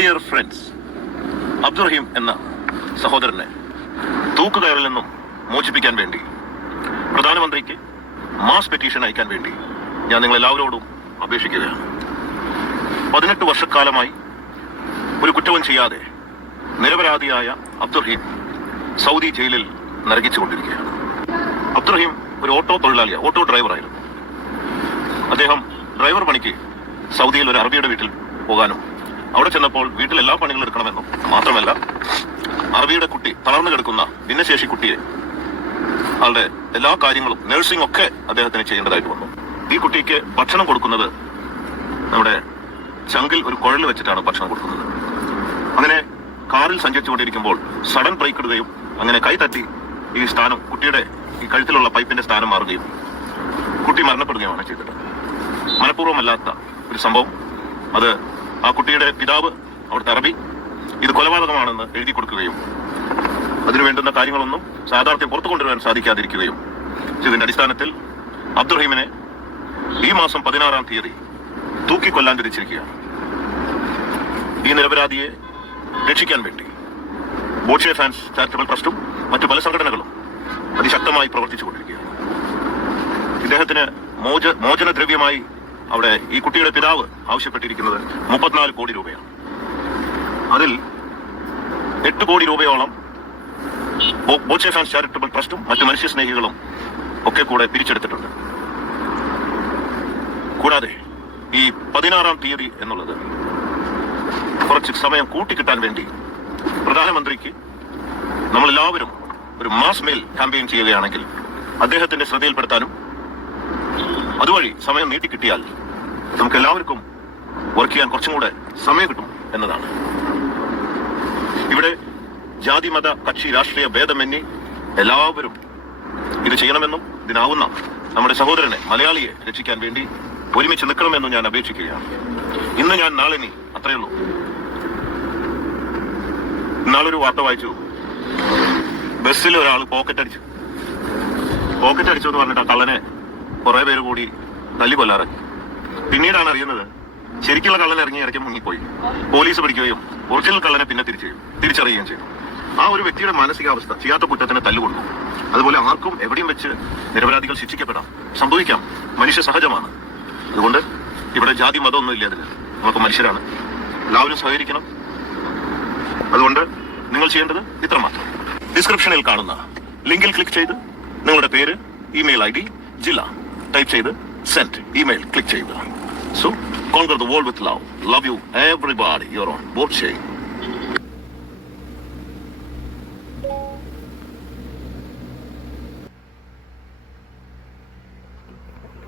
Dear friends Abdurahim എന്ന സഹോദരനെ തൂക്കുകയറിൽ നിന്നും മോചിപ്പിക്കാൻ വേണ്ടി പ്രധാനമന്ത്രിക്ക് മാസ് പെറ്റീഷൻ അയക്കാൻ വേണ്ടി ഞാൻ നിങ്ങളെല്ലാവരോടും അപേക്ഷിക്കുകയാണ്. പതിനെട്ട് വർഷക്കാലമായി ഒരു കുറ്റവും ചെയ്യാതെ നിരപരാധിയായ അബ്ദുറഹീം സൗദി ജയിലിൽ നരകിച്ചുകൊണ്ടിരിക്കുകയാണ്. അബ്ദുറഹീം ഒരു ഓട്ടോ തൊഴിലാളിയ ഓട്ടോ ഡ്രൈവറായിരുന്നു. അദ്ദേഹം ഡ്രൈവർ പണിക്ക് സൗദിയിൽ ഒരു അറബിയുടെ വീട്ടിൽ പോകാനും അവിടെ ചെന്നപ്പോൾ വീട്ടിൽ എല്ലാ പണികളും എടുക്കണമെന്നും മാത്രമല്ല അറബിയുടെ കുട്ടി തളർന്നു കിടക്കുന്ന ഭിന്നശേഷി കുട്ടിയെ ആളുടെ എല്ലാ കാര്യങ്ങളും നഴ്സിംഗ് ഒക്കെ അദ്ദേഹത്തിന് ചെയ്യേണ്ടതായിട്ട് വന്നു. ഈ കുട്ടിക്ക് ഭക്ഷണം കൊടുക്കുന്നത് നമ്മുടെ ചങ്കിൽ ഒരു കുഴൽ വെച്ചിട്ടാണ് ഭക്ഷണം കൊടുക്കുന്നത്. അങ്ങനെ കാറിൽ സഞ്ചരിച്ചുകൊണ്ടിരിക്കുമ്പോൾ സഡൻ ബ്രേക്ക് ഇടുകയും അങ്ങനെ കൈ തട്ടി ഈ സ്ഥാനം കുട്ടിയുടെ ഈ കഴുത്തിലുള്ള പൈപ്പിന്റെ സ്ഥാനം മാറുകയും കുട്ടി മരണപ്പെടുകയുമാണ് ചെയ്തത്. മനഃപൂർവമല്ലാത്ത ഒരു സംഭവം. അത് ആ കുട്ടിയുടെ പിതാവ് അവിടുത്തെ അറബി ഇത് കൊലപാതകമാണെന്ന് എഴുതി കൊടുക്കുകയും അതിനു വേണ്ടുന്ന കാര്യങ്ങളൊന്നും സാധാർത്ഥ്യം പുറത്തു കൊണ്ടുവരാൻ സാധിക്കാതിരിക്കുകയും ഇതിന്റെ അടിസ്ഥാനത്തിൽ അബ്ദുറഹീമിനെ ഈ മാസം പതിനാറാം തീയതി തൂക്കിക്കൊല്ലാൻ തിരിച്ചിരിക്കുകയാണ് ഈ നിരപരാധിയെ രക്ഷിക്കാൻ വേണ്ടി ബോച്ചെ ഫാൻസ് ചാരിറ്റബിൾ ട്രസ്റ്റും മറ്റു പല സംഘടനകളും അതിശക്തമായി പ്രവർത്തിച്ചുകൊണ്ടിരിക്കുകയാണ്. ഇദ്ദേഹത്തിന് മോച മോചനദ്രവ്യമായി അവിടെ ഈ കുട്ടിയുടെ പിതാവ് ആവശ്യപ്പെട്ടിരിക്കുന്നത് മുപ്പത്തിനാല് കോടി രൂപയാണ്. അതിൽ എട്ട് കോടി രൂപയോളം ബോച്ചെ ഫാൻസ് ചാരിറ്റബിൾ ട്രസ്റ്റും മറ്റു മനുഷ്യസ്നേഹികളും ഒക്കെ കൂടെ പിരിച്ചെടുത്തിട്ടുണ്ട് കൂടാതെ ഈ പതിനാറാം തീയതി എന്നുള്ളത് കുറച്ച് സമയം കൂട്ടിക്കിട്ടാൻ വേണ്ടി പ്രധാനമന്ത്രിക്ക് നമ്മളെല്ലാവരും ഒരു മാസ് മെയിൽ ക്യാമ്പയിൻ ചെയ്യുകയാണെങ്കിൽ അദ്ദേഹത്തിന്റെ ശ്രദ്ധയിൽപ്പെടുത്താനും അതുവഴി സമയം നീട്ടിക്കിട്ടിയാൽ നമുക്ക് എല്ലാവർക്കും വർക്ക് ചെയ്യാൻ കുറച്ചും കൂടെ സമയം കിട്ടും എന്നതാണ്. ഇവിടെ ജാതി മത കക്ഷി രാഷ്ട്രീയ ഭേദമന്യേ എല്ലാവരും ഇത് ചെയ്യണമെന്നും ഇതിനാവുന്ന നമ്മുടെ സഹോദരനെ മലയാളിയെ രക്ഷിക്കാൻ വേണ്ടി ഒരുമിച്ച് നിൽക്കണമെന്നും ഞാൻ അപേക്ഷിക്കുകയാണ്. ഇന്ന് ഞാൻ നാളെ നീ അത്രയേ ഉള്ളൂ. ഇന്നാളൊരു വാർത്ത വായിച്ചു. ബസ്സിൽ ഒരാൾ പോക്കറ്റ് അടിച്ചു. പോക്കറ്റ് അടിച്ചു എന്ന് പറഞ്ഞിട്ട് ആ കള്ളനെ കുറെ പേര് കൂടി തല്ലി കൊല്ലാറങ്ങി പിന്നീടാണ് അറിയുന്നത് ശരിക്കുള്ള കള്ളൻ ഇറങ്ങി ഇറക്കി മുങ്ങിപ്പോയി. പോലീസ് പിടിക്കുകയും ഒറിജിനൽ കള്ളനെ പിന്നെ തിരിച്ചു തിരിച്ചറിയുകയും ചെയ്തു. ആ ഒരു വ്യക്തിയുടെ മാനസികാവസ്ഥ ചെയ്യാത്ത കുറ്റത്തിന് തല്ലുകൊണ്ടു. അതുപോലെ ആർക്കും എവിടെയും വെച്ച് നിരപരാധികൾ ശിക്ഷിക്കപ്പെടാം. സംഭവിക്കാം. മനുഷ്യ സഹജമാണ്. അതുകൊണ്ട് ഇവിടെ ജാതി മതമൊന്നും ഇല്ല അതിന് നമുക്ക് മനുഷ്യരാണ്. എല്ലാവരും സഹകരിക്കണം. അതുകൊണ്ട് നിങ്ങൾ ചെയ്യേണ്ടത് ഇത്ര മാത്രം ഡിസ്ക്രിപ്ഷനിൽ കാണുന്ന ലിങ്കിൽ ക്ലിക്ക് ചെയ്ത് നിങ്ങളുടെ പേര് ഇമെയിൽ ഐ ഡി ജില്ല ടൈപ്പ് ചെയ്ത് sent email click chain so conquer the world with love. Love you everybody. You're on board Say.